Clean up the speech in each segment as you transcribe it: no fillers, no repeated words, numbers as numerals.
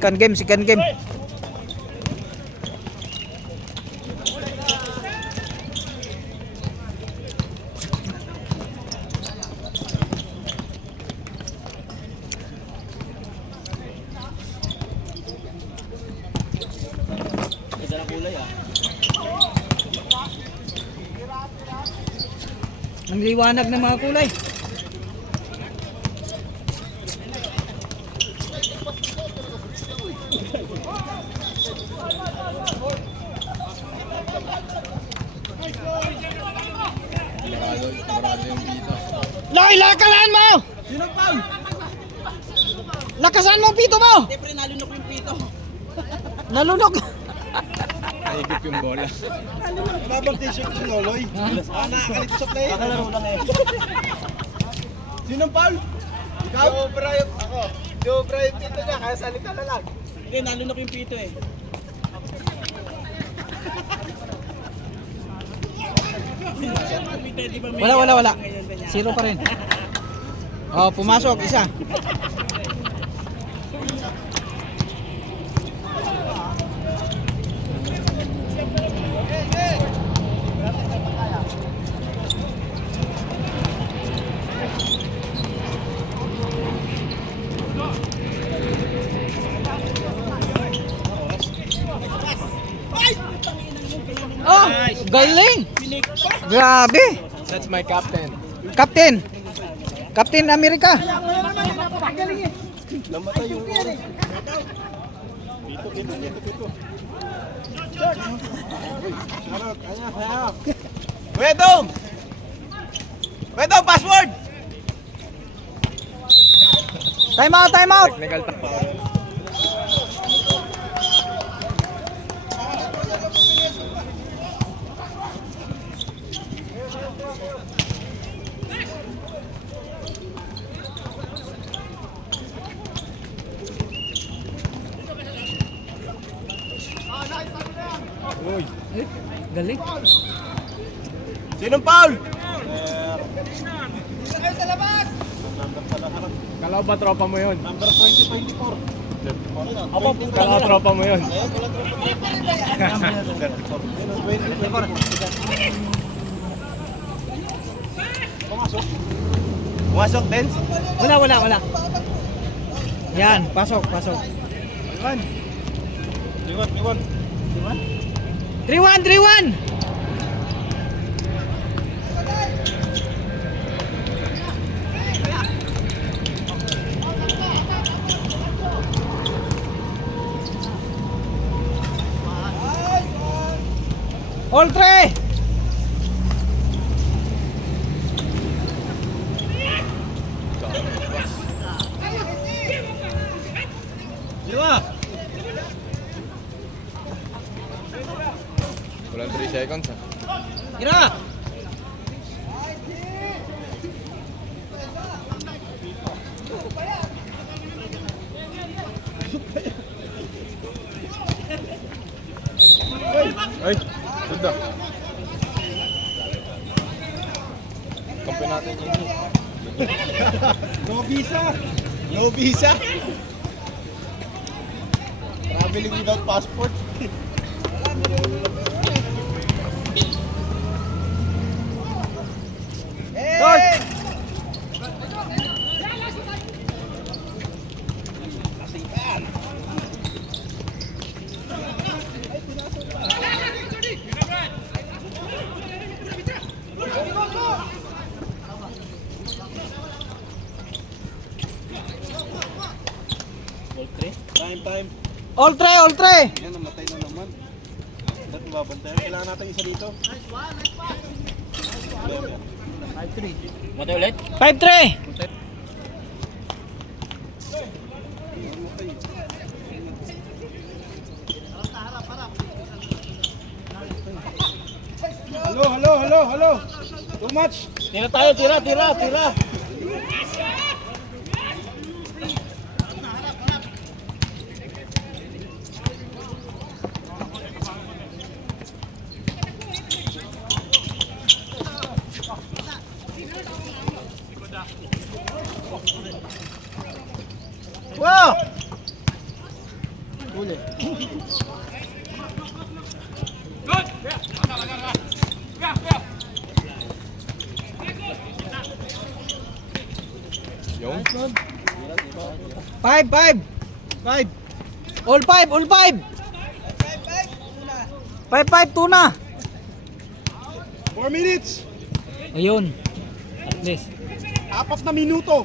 Second game, second game. Ang liwanag ng mga kulay. Loy, lakasan mo! Sinong foul? Lakasan mo ang pito mo! Siyempre nalunok yung pito. Nalunok! Naigip yung bola. Mabang t-shirt si Loloy. Nakakalit sa play. Nakalaro lang eh. Sinong foul? Ikaw? Dobra yung ako. Dobra yung pito niya, kaya salita na lang. Hindi, nalunok yung pito eh. Wala. Zero pa rin. Oh, pumasok isa. Oh, galing! Grabe! That's my captain. Captain! Captain America! Namatay yung pito. Charot, hayap. Wedong! Wedong, password! Time out, time out! Technical Uy. Galing. Sinong foul? Kalaw ba tropa mo yun? Number 2024. Ako, kalaw tropa mo yun. Pumasok, Dens? Wala. Yan, pasok. Iwan. 3-1! All three! Diba? Walang 3 seconds ha. Ira! Ay, sudah. Kampi natin yun. No visa. Traveling without passport. Hey! Time. All three! Yan, namatay na naman. Ba't mababantayan? Kailangan natin isa dito. 5-3! Hello. Too much. Tira tayo, tira! Wow! huli. Yung? 5, 5. 5. All 5, all 5. 5, 5, tuna. 4 minutes. Ayun. At least. 4 na minuto.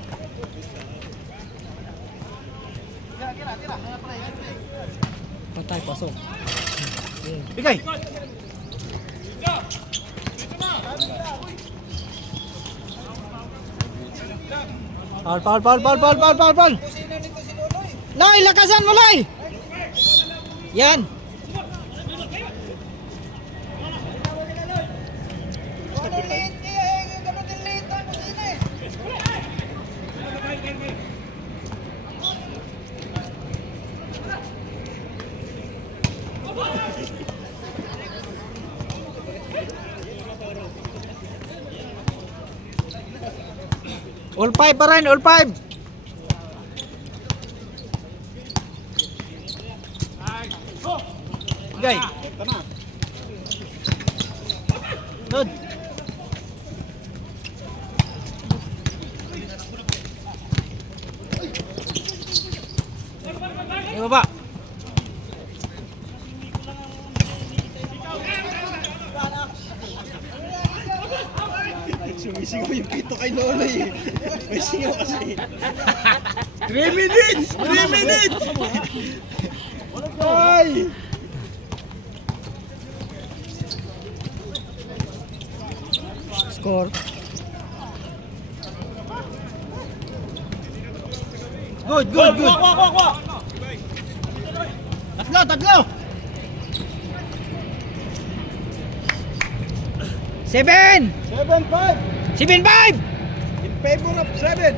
Patay, pasok. Bigay. Foul, foul, foul, foul, foul, foul, foul, foul. Loy, lakasan mo, Loy. Yan. All 5 pa rin, all 5. Bigay. Tama. Good. Yung baba. Sumisigaw yung pito kay Lola eh. May singaw kasi. 3 minutes! 3 minutes! Ay! Score. Good, good, good. Tatlo, tatlo! 7! 7-5! 7-5! In favor of 7.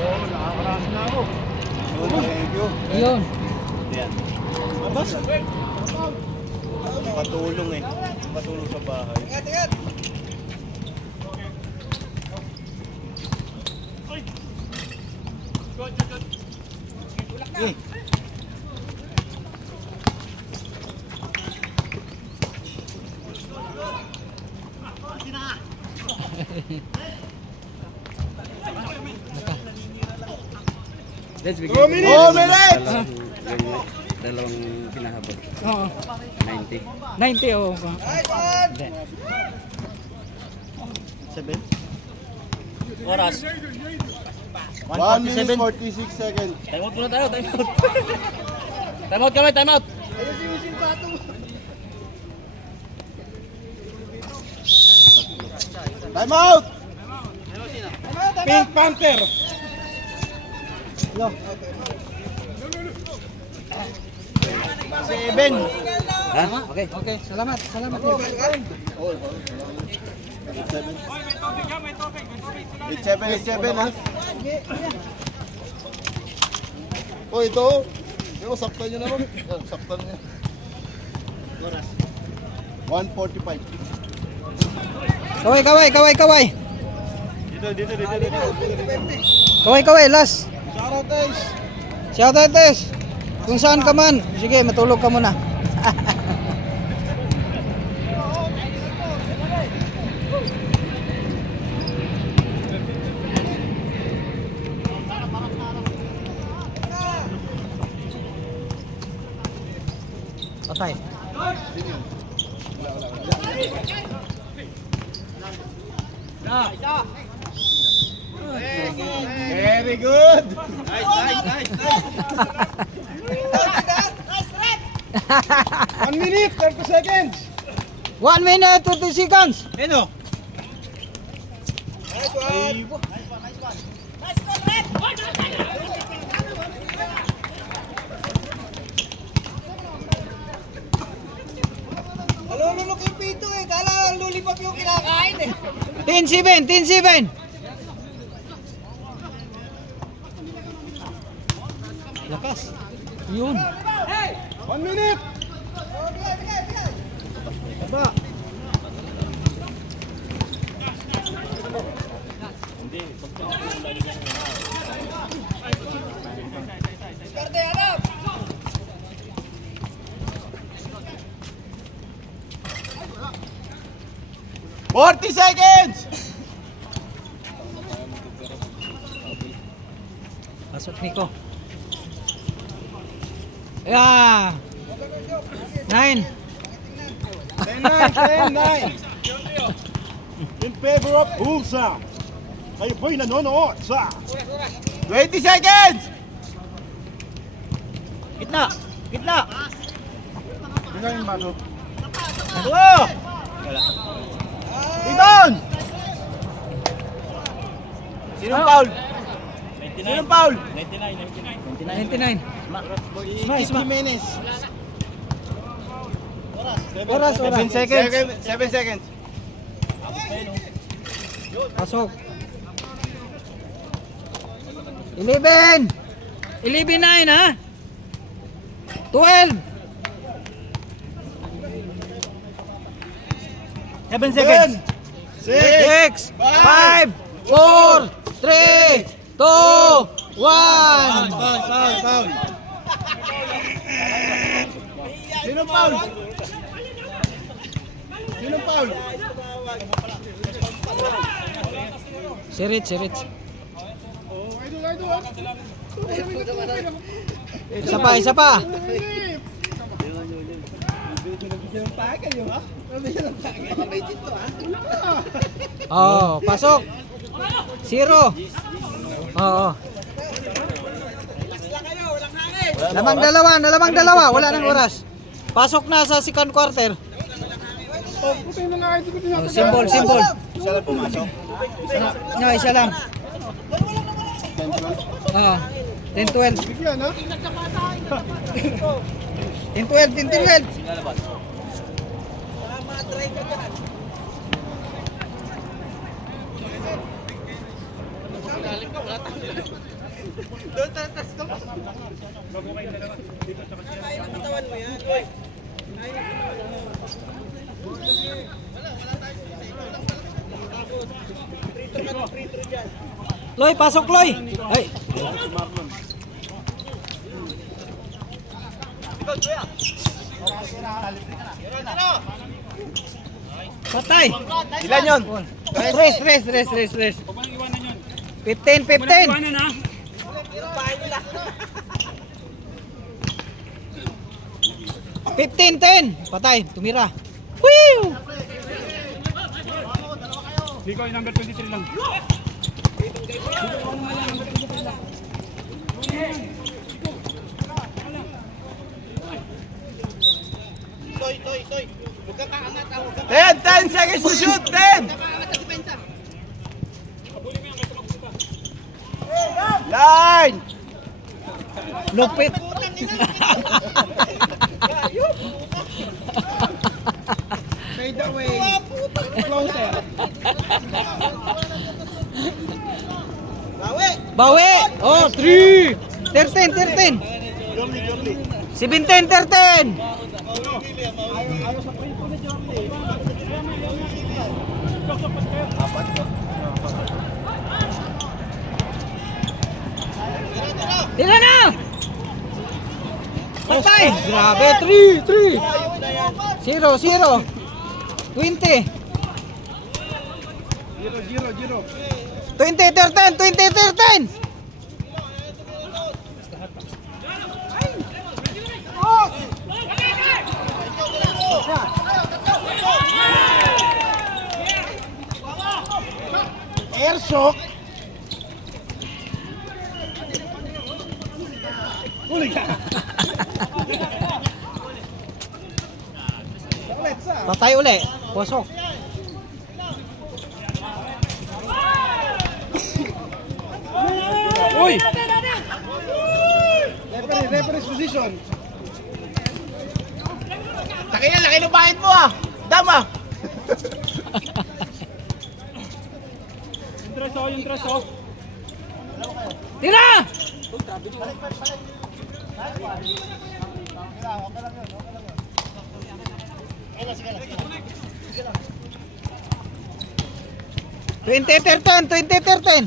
Oo, nakakaras na ako. Thank you. Ayun. Yan. Abas. Patulong eh. Patulong sa bahay. Eh. Let's begin. 2 minutes! Dalawang pinahabol. Oo. 90. 90 oh. Hindi. 7. Oras. 1 minute 46 seconds. Time out muna tayo, time out. Time out kami, time out. Time out! Pink Panther! Hello. 7. Ha? Okay. Okay, salamat, salamat. It's 7 ha? Oh, ito. Ito, saktan nyo naman. Saktan nyo. 1:45. Kaway, kaway, kaway, kaway. Dito. Kaway, kaway, last. Shoutout guys. Shout out, Tess. Kung saan ka man. Sige, matulog ka muna. Patay. Very good. Nice. 1 minute, 30 seconds. 1 minute, 30 seconds. Ano? Nalulunok yung pito eh. Kala lollipop yung kinakain eh. 10-7, 10-7. Lakas. Yun. 1 minute. Aba. Diskarte, hanap! 40 seconds! Pasok Nico. Yeah. 9. 10-9. In favor of Bulsa. Kayo po'y nanonood sa 20 seconds! Gitna. Gitna. Tingnan yung baso. Hello! Rebound! Sinong foul? Sinong foul? 99. Isma. Jimenez. Oras. 7 seconds. 7 seconds. Pasok. 11. 11-9 ha. 12. 7 seconds. 6, 5, 4, 3, 2, 1. Foul. Sinong foul? Sinong foul? Sirit. Isa pa. Oh, pasok. 0. Oo. Nalamang dalawa. Wala nang oras. Pasok na sa second quarter. Oh, symbol. Isa lang pumasok. No, isa lang. Oo. 10-12. 10-12. Loy, pasok Loy. Ay. Patay. Ilan yun? Rest. 15. 15-10. Patay, tumira. Woo! Nico, yung number 23 lang. Toy. Huwag kang kaangat. 10 seconds to shoot! 10! Line! Lupit. Fade away. Closer. Bawi. Oh, 3. 13. 17-13. Tira na! Patay! Grabe, 3. 0. 20. 20-13. Airshock. Patay uli. Posok. Uy! Referee's position. Takin na, laki ng bahid mo ah. Dama. Yung tres, oh. Tira! Twenty 13.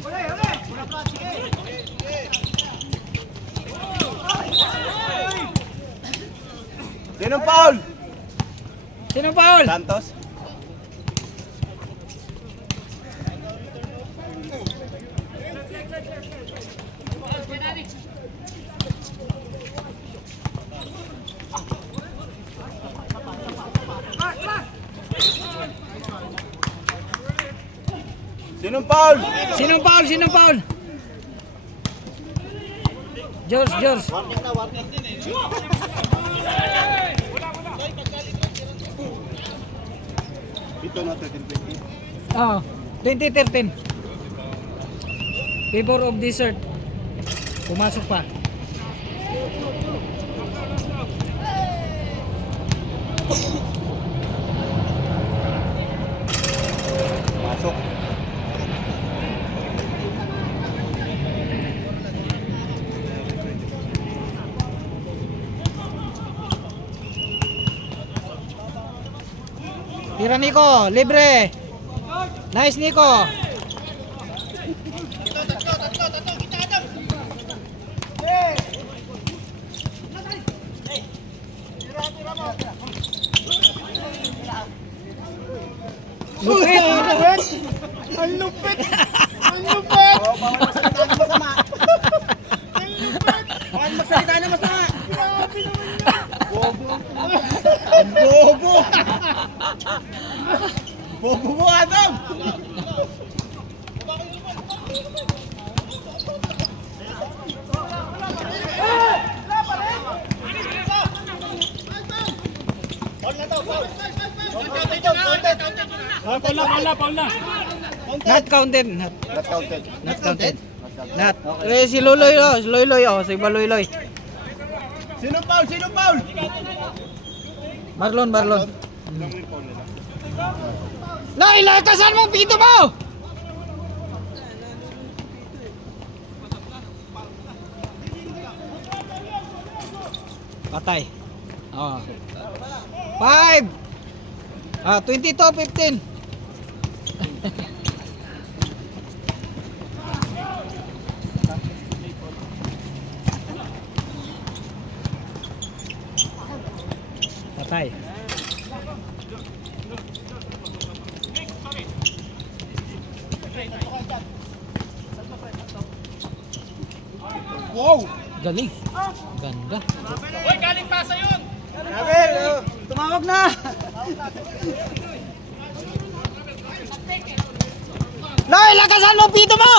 Sinong foul? Sino foul? Santos. Sinong foul? Sinong foul? Sinong foul? George, George. Ito na 13-20. Oh, 2013. Favor of dessert. Pumasok pa. Pasok. Tira Nico, libre. Nice Nico. Lupit. Ang lupit! Ang lupit! Huwag magsalita na masama. Bobo! Ang bobo! Bobo mo, Adam! Not counted. Not, Not counted. not counted. Not. Eh, si Luloy oh, si Loyloy oh, si Baloyloy. Sinong foul? Sinong foul? Marlon, Marlon. Loy, lakasan mo pito mo. Patay. Oh. 5. 22-15. Patay. Wow! Galing. Ganda. Tumawag na. Loy, lakasan mo pito mo.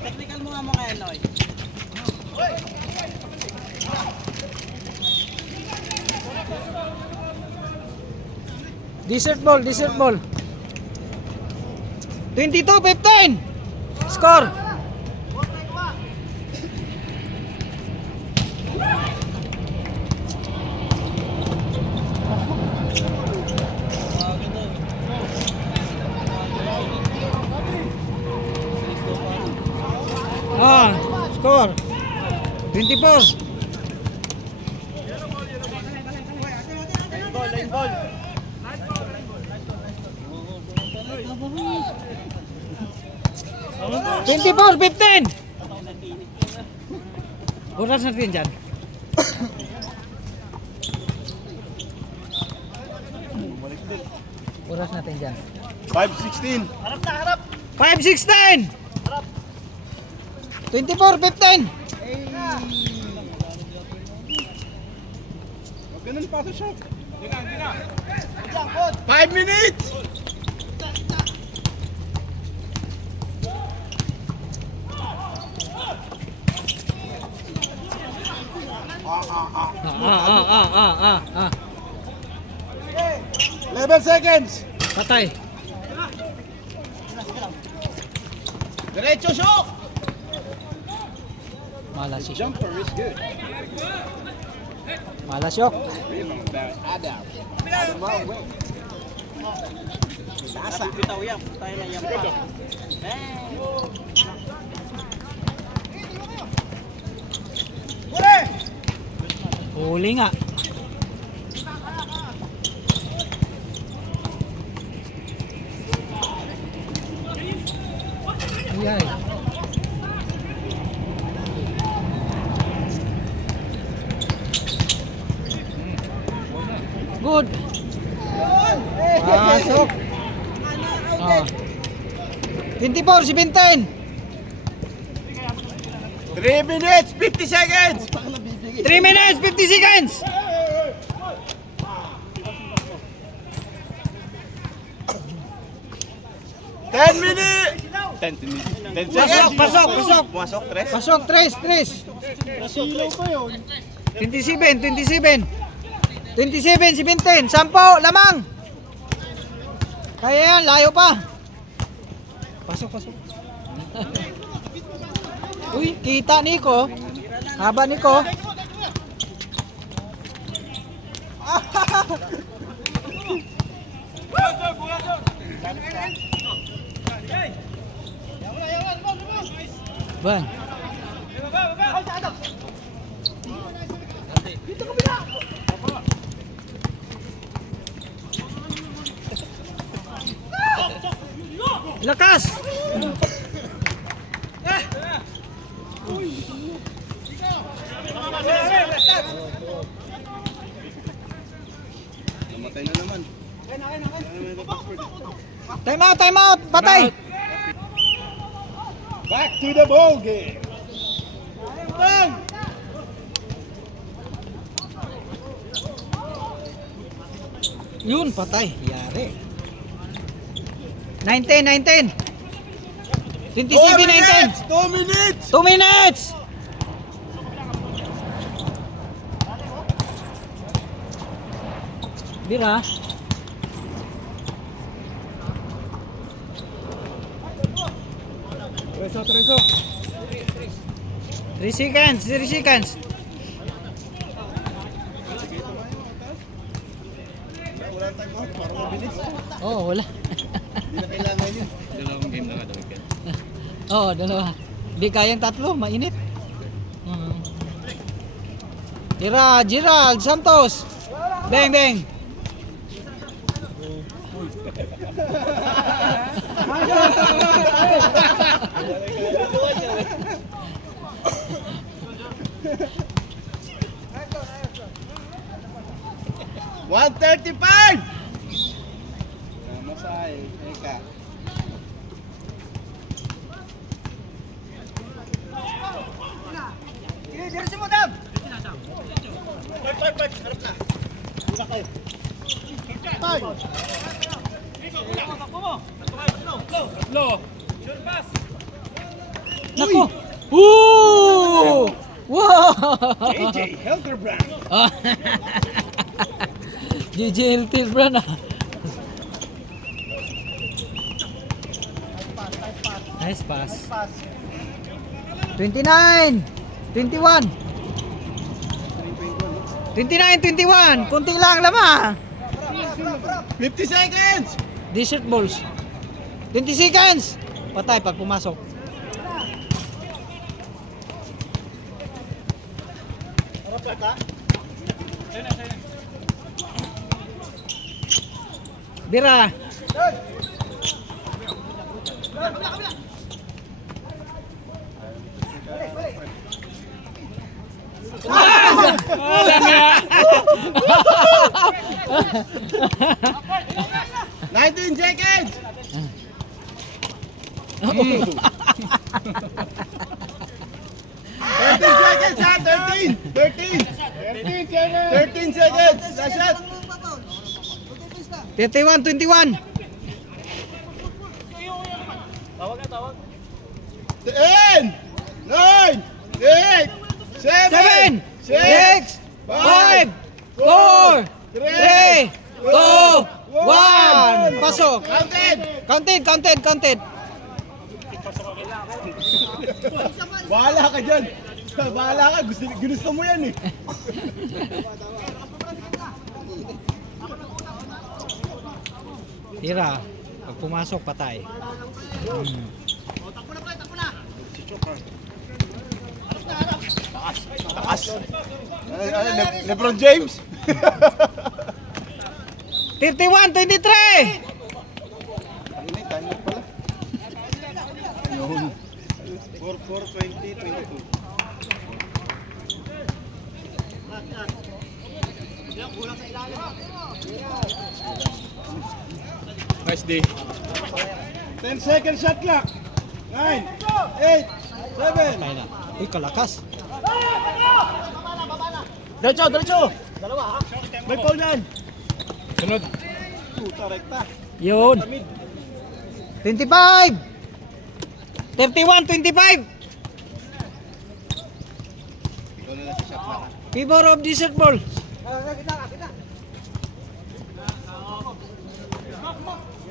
Technical mo nga mga Eloy. Dessert ball, dessert ball. 22-15. Score. Score. 24. Ball. 24-15. Oras natin dyan. Oras natin dyan. 5-16. 5-16. 24-15. Ganun pa sa shot. 5 minutes! Ah. 11 seconds! Patay. Diretso shoot! Malas si Syok. Jumper is good. Malas Syok. Adam. Sasa. Bitaw yan. Tayo na yan pa. Huli nga. Ay. Good. Pasok. Oh. 24-17. 3 minutes, 50 seconds! 3 minutes, 50 seconds. 10 minutes! 10 minutes. 10 Pasok, pasok, pasok. Pumasok, tres. Pasok, tres, tres. 27, 27. 27, 17. 10, lamang. Kaya yan, layo pa. Pasok, pasok. Uy, kita Nico. Haba Nico. Ban. Lakas. Namatay na naman. Time out, time out. Patay. Back to the ball game. Bang! Yun, patay. Yari. 19, 19. 27, 19. 2 minutes! 2 minutes. Bira. Treso. 3 seconds, 3 seconds. Wala time out para mabilis. Oh, wala. Hindi na kailangan yun. Dalawang game na kada weekend. Oh, dalawa. Hindi kayang tatlo, mainit. Gerald Santos. Bang, bang. $135! Masay, Eka. Diretso mo, Dab! Nako. Woo! Wow! JJ Helterbrand. JJ Hiltilbrand ah. Nice pass. 29, 21. 29, 21. Kunti lang lama. 50 seconds! Desert balls. 20 seconds. Patay pag pumasok. Bira. $19 seconds! 13 seconds ha! 13! 13 seconds! Last shot! 31, 21. 10! 9! 8! 7! 7, 6, 5, 4, 3, 2, 1. Pasok. Counted! Counted, counted, counted. Bahala ka dyan! Bahala ka! Gusto mo yan eh! Tira. Pag pumasok, patay. Takas! Lebron James! 31, 23. Timer pala. Ayun. 4, 20, 22. Nice day. 10 second shot clock. 9, 8, 7. Patay na. Uy, kalakas. Diretso, diretso. May foul yan. Sunod. Puta, rekta. Yun. 25. 31-25. Ikaw na lang si shot na. Favor of desert ball.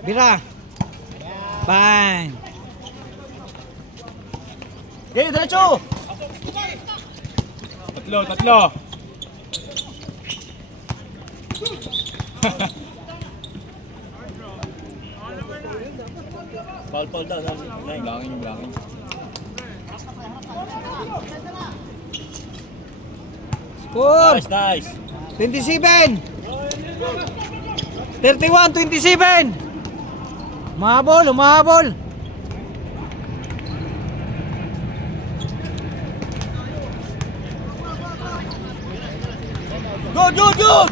Bira. Bang. Okay, diretso! Tatlo. Foul daw. Blocking. Score. Nice. 27. 31-27. Humahabol. Good!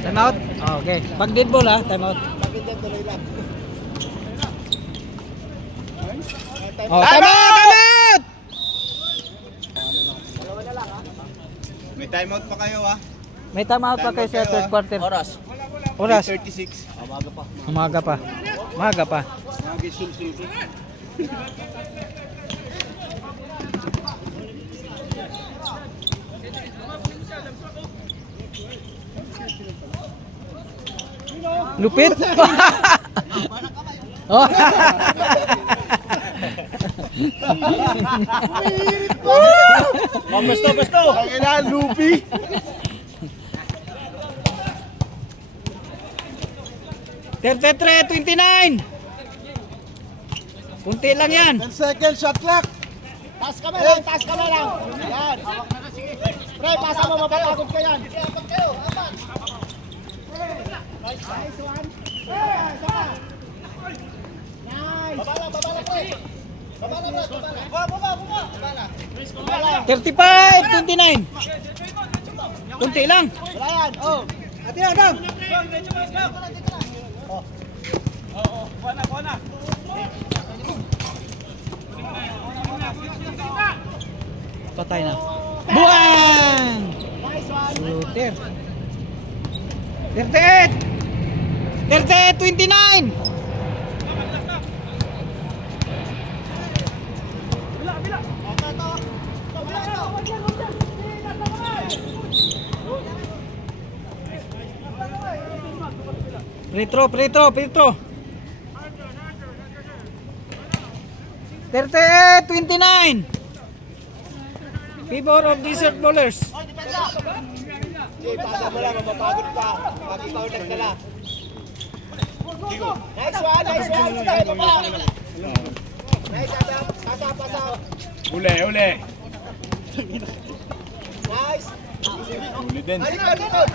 Time out? Oh, okay. Pag dead ball ha, time out. Oh, time out! May timeout pa kayo ah. May time out pa kayo sa third quarter. Oras. Oras. 36. Umaga pa. Magisul-sul. Lupit. Oh. Pesto! Kailangan lupi. Tertetre, 29. Kunti lang yan. 10 seconds shot clock. Taas ka lang. Yan. Pre, pasa mo, mapapagod ka yan. Nice one. Nice. Babala, pre. Babala. 35, 29. Kunti lang. Wala yan. Oh. Ate na, dam. Patay na. Buang! Nice one. Shooter. 38! 38, 29! Retro. 38, 29! Favor of desert bowlers. Pasa mo lang, mapapagod ka. Pag ikaw nagdala. Nice one. Nice, pasa. Uli. Nice. Uli din. Likod.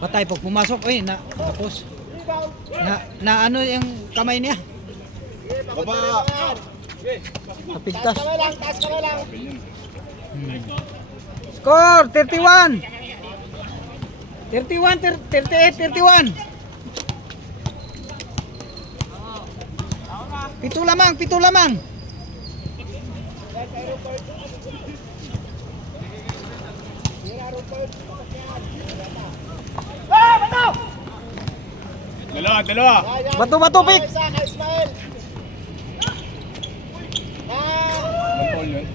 Patay pag pumasok. Tapos. Na ano yung kamay niya? Baba. Napigtas. Taas ka lang. Score 31. 38, 31. Pito lamang. Dalawa. Bato pick. Ismael. Anong call yun?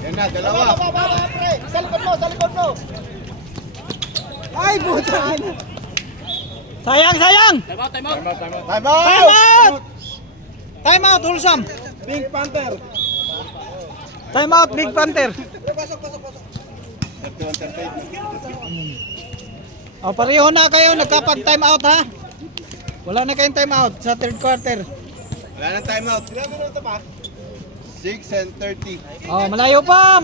Yan na, dalawa. Baba, pre. Sa likod mo. Ay, puta. Sayang. Time out. Time out. Time out, wholesome. Pink Panther. Time out, Big Panther. 31-38. O, pareho na kayo nagkapag-time out ha. Wala na kayong time out sa third quarter. Wala nang time out. Ilang minuto pa? 6 and 30. Oh, malayo pa.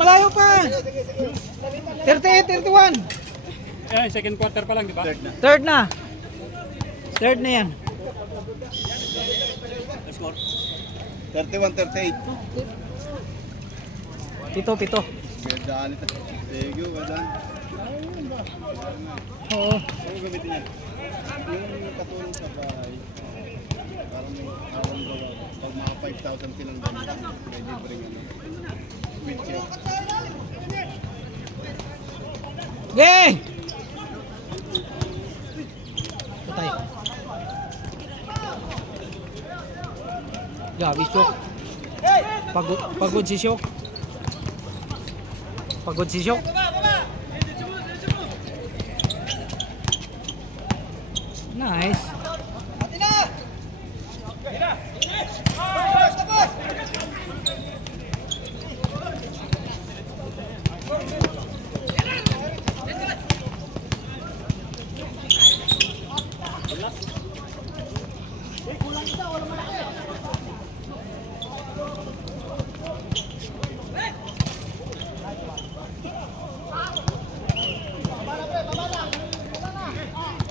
38, 31. Second quarter pa lang, di ba? Third na. Third na yan. 31-38. Pito. Sige, dalit. Sige, well done. Oo. Ano gamitin niya? Yung katulong sa bahay, parang may awang gawa. Pag mga 5,000 silang ganyan, may libreng ano. Wheelchair. Okay! Patay. Gabi, Syok. Pagod si Syok. Pagod si Syok. Nice.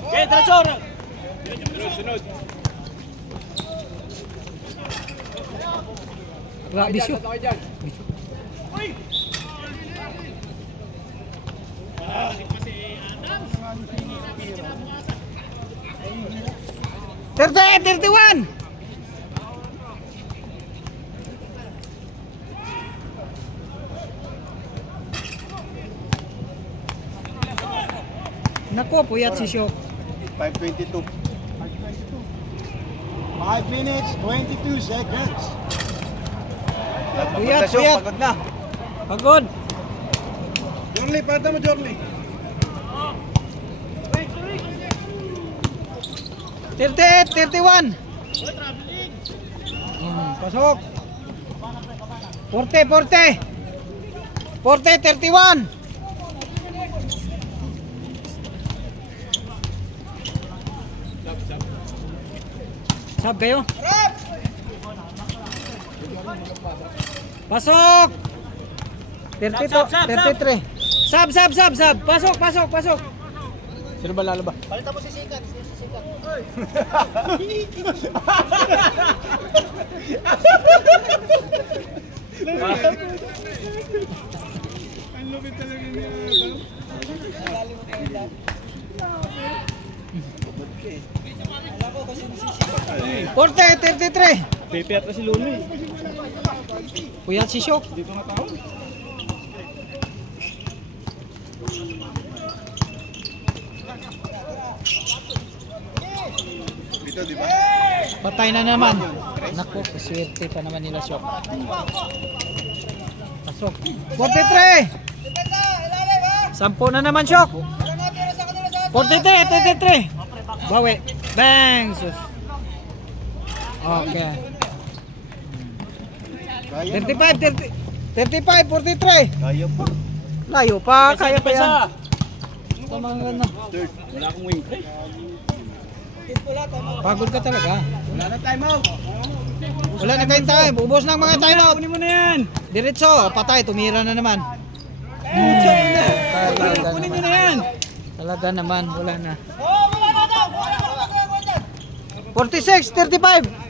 Okay, diretso. Sunod. Grabe, Syok. Thirty, 31. Nako, puyat si Syok. 5:22. 5 minutes, 22 seconds. Puyat, Syok, puyat. pagod na. Pagod. Jorly, pata mo Jorly. 38, 31. Pasok. 40, 40. 40, 31. Sab kayo. Pasok. 32, 33. Sab. Pasok. Sino ba lalo ba? Palitan mo si Sikat. Ang lupit talaga niya. 40, 33. Pepe at si Lolo eh. Puyat si Syok. Dito na tao. Dito, di ba? Patay na naman. Naku, swerte pa naman nila Syok. Pasok. 43. Sampo na naman Syok. 43, 33. Bawi. Bang! Sus. Okay. Kaya 35, 35, 43. Kaya po. Layo pa, kaya pa yan. Pesa. Tama nga na. Third. Wala akong wing. Pagod ka talaga. Wala na time out. Wala na kayong time. Ubos na ang mga time out. Kunin mo na yan. Diretso, patay, tumira na naman. Talaga Kunin nyo naman. na yan. Talaga naman, wala na. 46, 35.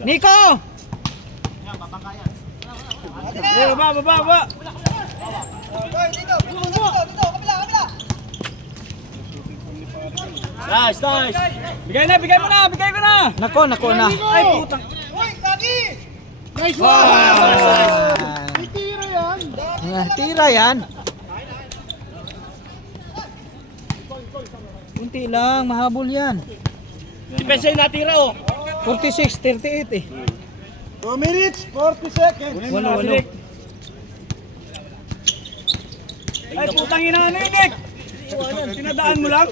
Nico! Baba. Nice. Bigay mo na. Nako na. Ay, putang. Wow! Tira yan. Kunti lang, mahabol yan. Depensa yung natira oh. 46, 38 eh. 2 minutes, 40 seconds. Walo. Ay, putang ina na Nick. Tinadaan mo lang.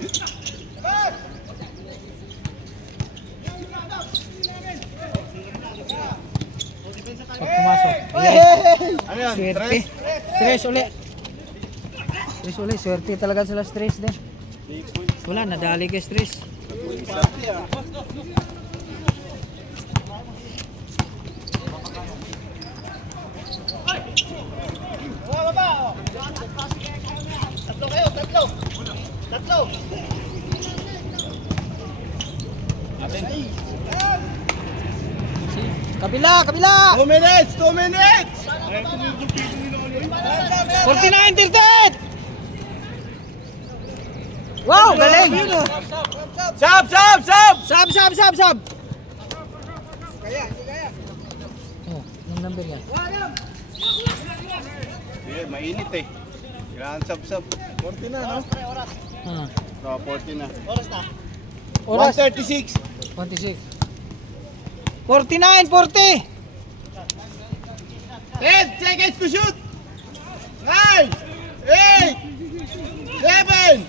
Pag pumasok. Ayan. Ano yan? Swerte. Stress ulit. Swerte talaga sila stress din. Wala, nadali kay stress. Tatlo. Kabila, kabila. 2 minutes! 2 minutes! 49, 38. Wow, galing. Sab! Sab! Sab! Sab, sab, sab, sab. Oh, anong number yan? Sige, mainit eh. Kailangan sab-sab. 40 na, no? Ah, So, 40 na. oras. 136. 26. 49, 40. 10 seconds to shoot! 9, 8, 7,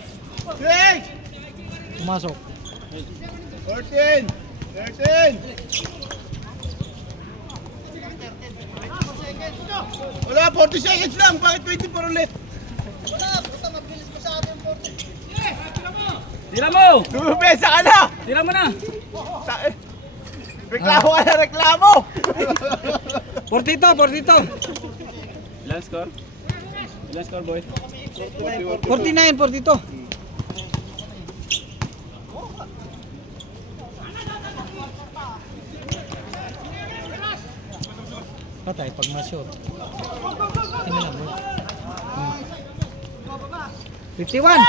6, Pumasok. 14, 13. Wala, 40 seconds lang. Bakit 24 ulit? Tira mo! Dumipesa ka na! Tira mo na! Reklamo ka na, reklamo! 42, 42. Ilan score? Ilan score, boy? 49, 42. Patay pag ma-shoot. Tingnan lang bro. 51.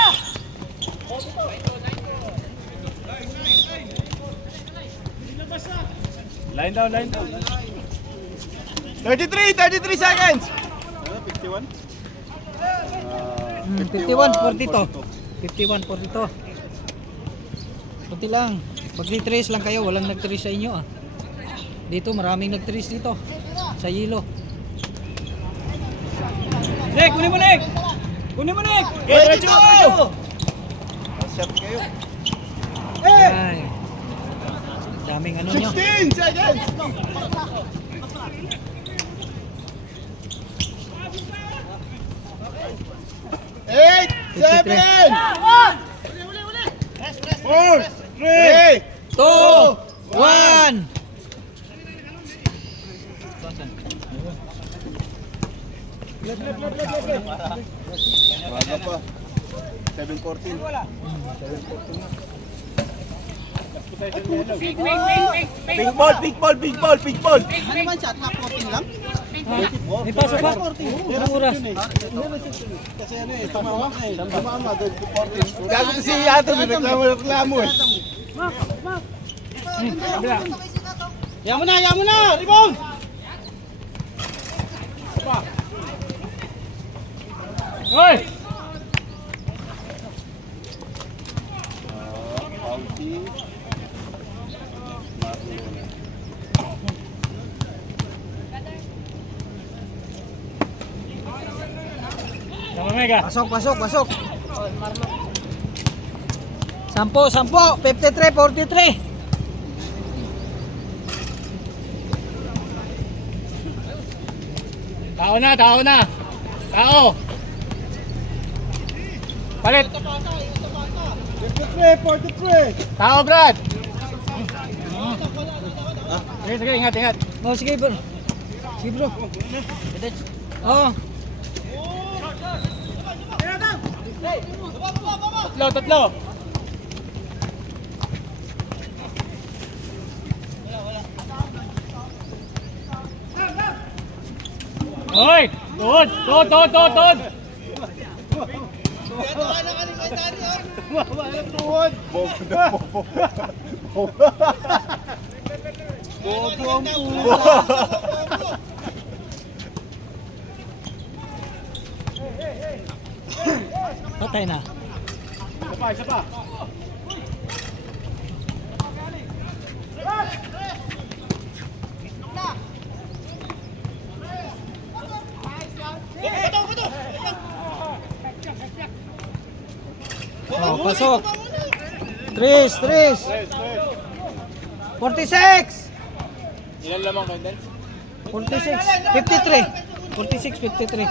Line down, line down. 33 seconds! 51? 51, 42. 51, 42. Kunti lang. Mag-trace lang kayo. Walang nag-trace sa inyo ah. Dito maraming nag-trace dito. Sa yelo. Nick, kunin mo, Nick! Kunin mo, Nick! Ready to go! Shot kayo. Ay. Daming ano nyo. 16 seconds! 8, 7, 4, 3, 2, 1. Baga pa. 7:14. Big ball, big ball, big ball, big ball. Ano man shot? Na 14 lang? May pasok ba? Anong oras? Kasi ano eh, tumama eh. Tumama, 14. Gago si Ato, may reklamo eh. Yan mo na! Rebound! Hoy! Auntie. Tama, Mega. Pasok, pasok, pasok. 10, 53, 43. Tao na, tao na! Tao! Palit! 43. Tao, Brad! Sige, sige, ingat, ingat. Oh, sige bro. Sige bro. Oh. Tatlo, tatlo! Hoy! Tuhod! Tuhod, tuhod, tuhod, tuhod! Bobo na bobo. Bobo ang pulo. Patay na. Isa pa, isa pa. Oh, pasok. Tris, Tris. 46. Ilan lamang kayo, Den? 46. 53. 46, 53.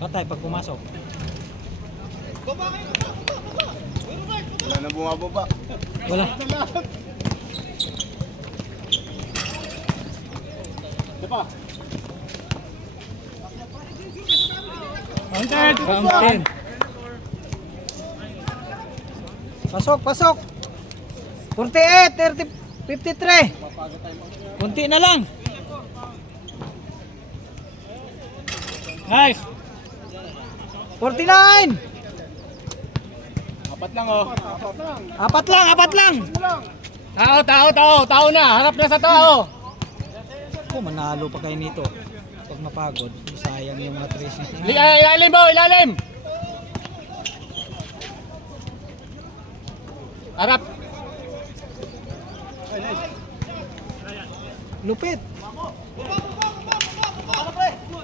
Patay pag pumasok. Wala na bumababa. Wala. Isa pa. Counted! Fountain. Pasok, pasok. 48, 30, 53. Kunti na lang. Nice. 49. Apat lang oh. Apat lang. Tao na. Harap na sa tao. Oh, manalo pa kayo nito. Pag napagod, sayang yung mga trace niya. Ilalim mo, ilalim. Harap. Lupit.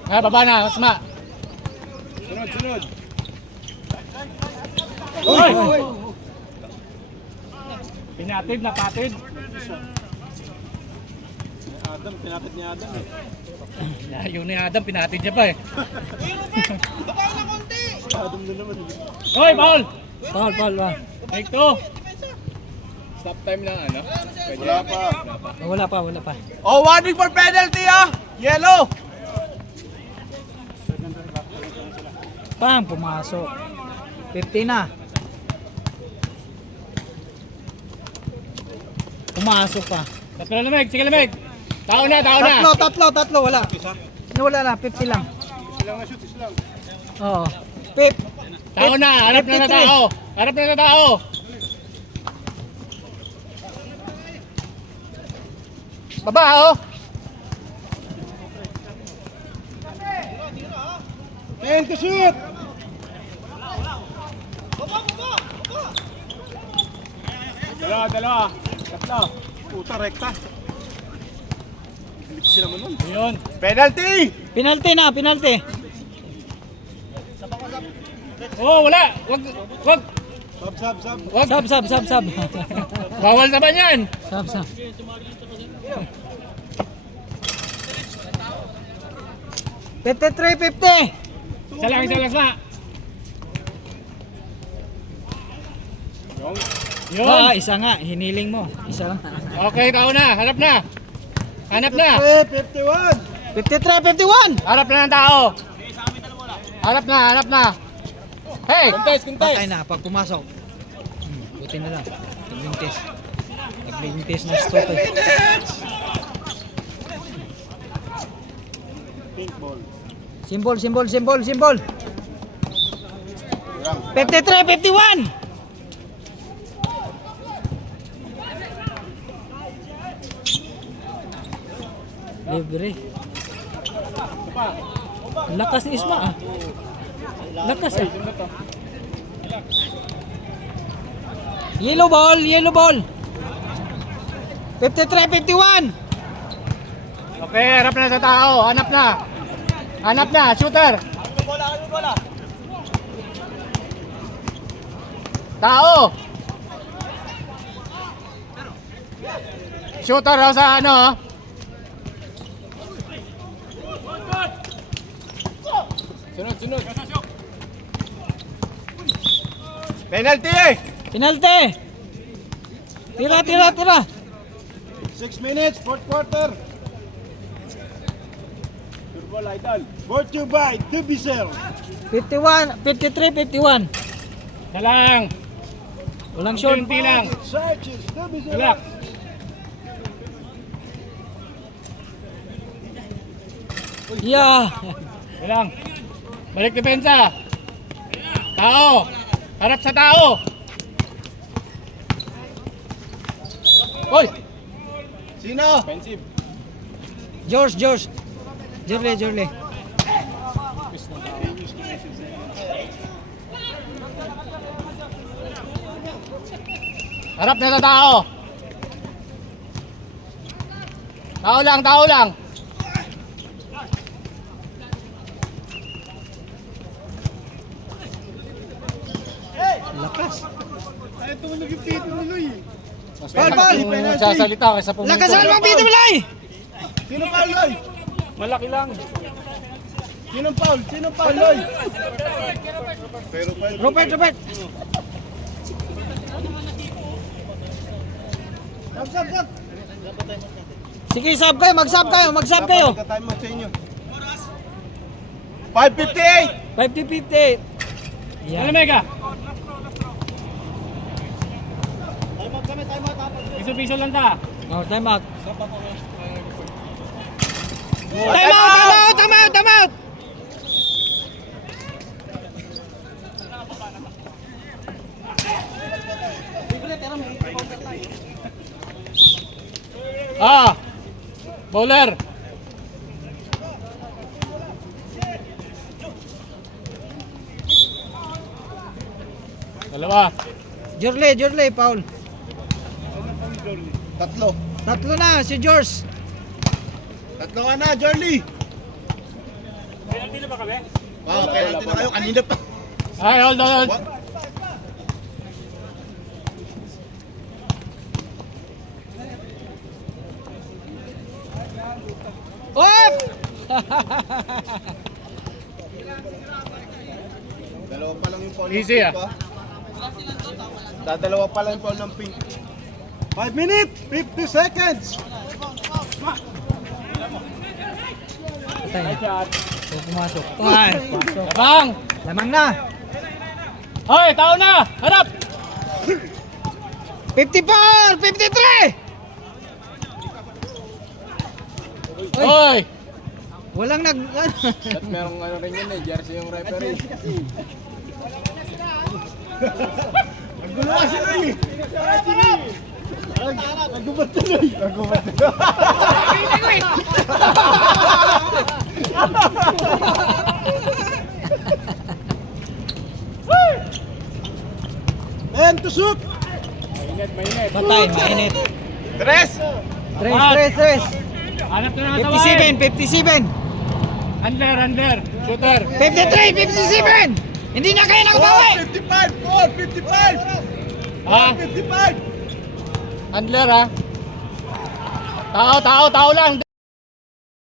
Baba na, Asma. Sunod. Uy! Pinatid na patid. Adam, pinapit ni Adam eh. Layo ni Adam, pinatid niya pa eh. Adam na naman. Uy, Paul! Paul ba? Take two. Stop time lang ano? Wala pa. Wala pa. Oh, warning for penalty ah! Yellow! Pang, pumasok. 50 na. Pumasok pa. Tatlo lamig, sige lamig. Tao na. Tatlo, wala. Wala na, 50 lang. Ilang na shoot, islang. Oo. Pip. Tao na, harap na na tao. Harap na na tao. Baba oh. Ten to shoot! Dalawa. Tatlo. Puta, rekta. Hindi sila mo nun. Yun. Penalty! Penalty na. Oh, wala. Wag. Sab. Bawal sa banyan. Sab. 53-50. Isa lang, Asma. Yun. Isa nga, hiniling mo. Isa lang. Okay, tao na. Hanap na. 51! 53-51. Harap na ng tao. Harap na. Hey! Patay na pag pumasok. Buti na lang. Nagbintis na stop eh. Pink ball. Symbol. 53-51. Libre. Lakas ni Isma ah. Lakas ah. Yellow ball. 53-51. Okay, harap na sa tao. Hanap na, shooter. Tao. Shooter daw sa ano. Sunod. Penalty! Tira. 6 minutes, fourth quarter. Football idol. Brought to you by Tubicel. 53-51. Isa lang. Walang short. Unti lang. Searches, Tubicel. Relax. Yeah. Isa lang. Balik depensa. Tao. Harap sa tao. Hoy! Sino? Offensive. George. Jorle. Harap na sa tao. Tao lang. Lakas. Ay, ito mo nag-pito mo, Luy. Mas Bal! kung nagsasalita kaysa pumunto. Lakasan mo, Peter Malay! Sino foul, Luy? Malaki lang. Sino foul, Luy? Pero foul. Robert. Sab. Sige, mag-sub kayo. Time out sa inyo. 5:58! 50-50. Ano, Mega? Time out kami, time out. Piso-piso lang ta. Oh, time out. Time out! Time out! Time out! Ah! Bowler! Dalawa. Jorle, Paul. Tatlo. Tatlo na, si George. Tatlo ka na, Jorly. Penalty na ba kami? Oo, penalty na kayo. Kanina pa. Ay, hold on, hold. What? Op! Dalawa pa lang yung foul ng Easy, pink ah. pa. Dadalawa pa lang yung foul ng pink. 5 minutes, 50 seconds. Patay na. So, pumasok. Ay, pasok. Labang! Lamang na. Hoy, tao na! Harap! 54! 53! Hoy! Walang nag... At merong ano rin yun eh, jersey yung referee. Nagulo kasi na eh. Nagubat tuloy. Nagubat tuloy. And to shoot. Patay, mainit. Tres! Tres. Hanap na ng kasabayan. 57! Under. Shooter. 53! 57! Hindi na kayo nakabawi! 55! Ha? 55! Handler ha? Tao lang.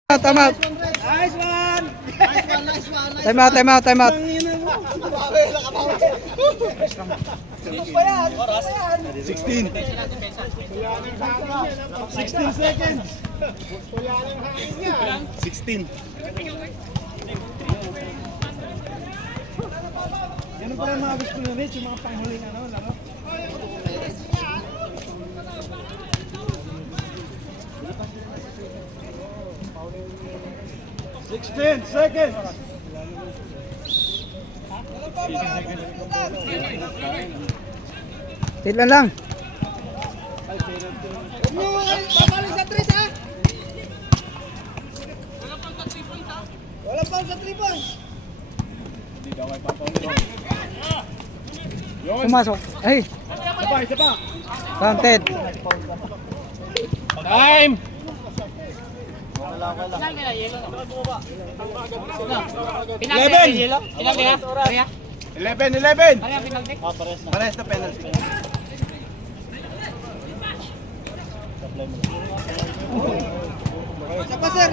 Time out. Nice one. Time out. 16 seconds. 16. Ganun pala yung mga gusto nyo, Mitch, yung mga panghuling laro. 16 seconds. Tila lang. Pumasok. Ay, Isa pa. counted. Time! 11. Pares na penalty.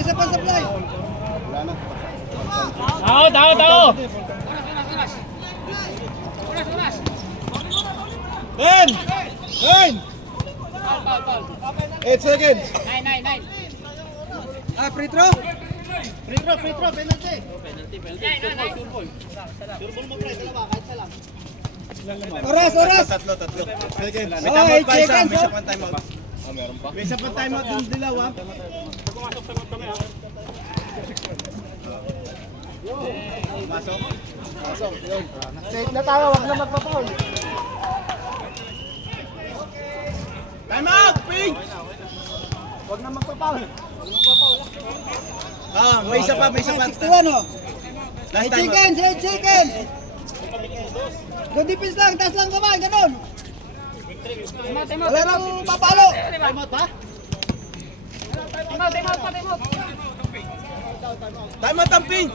Isa pa supply. Wala na. Tao! 10. 8 seconds. Ah, free throw? Penalty. Oras! Tatlo. Seconds. May timeout pa isa. seconds, May isa pang timeout. Meron pa? May isa pang timeout yung dilaw, ha? Pasok. Yun. Safe na tayo, wag na magpa-foul. Timeout! Pink! Wag na magpa-foul. May isa pa. 61 oh. Last 8 time. seconds. Good defense lang, taas lang kamay, ganun. Wala nang papalo. Timeout pa? Timeout ang pink!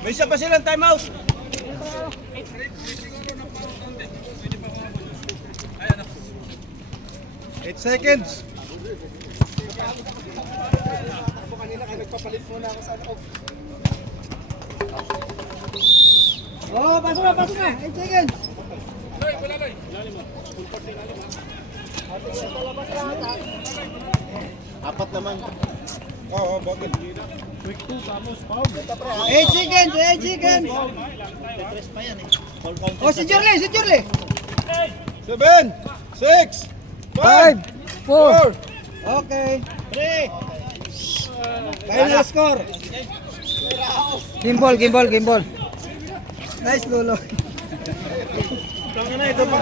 May isa pa silang timeout. Eight seconds. Oh, pasok na. 8 seconds. Apat naman. Oo, bakit? Quick 2, Samos, foul. 8 seconds. Oh, si Jorle. 7, 6, 5, 4. Okay. 3. Final score. Gimbal, gimbal, gimbal. Nice, Lolo. Ito pa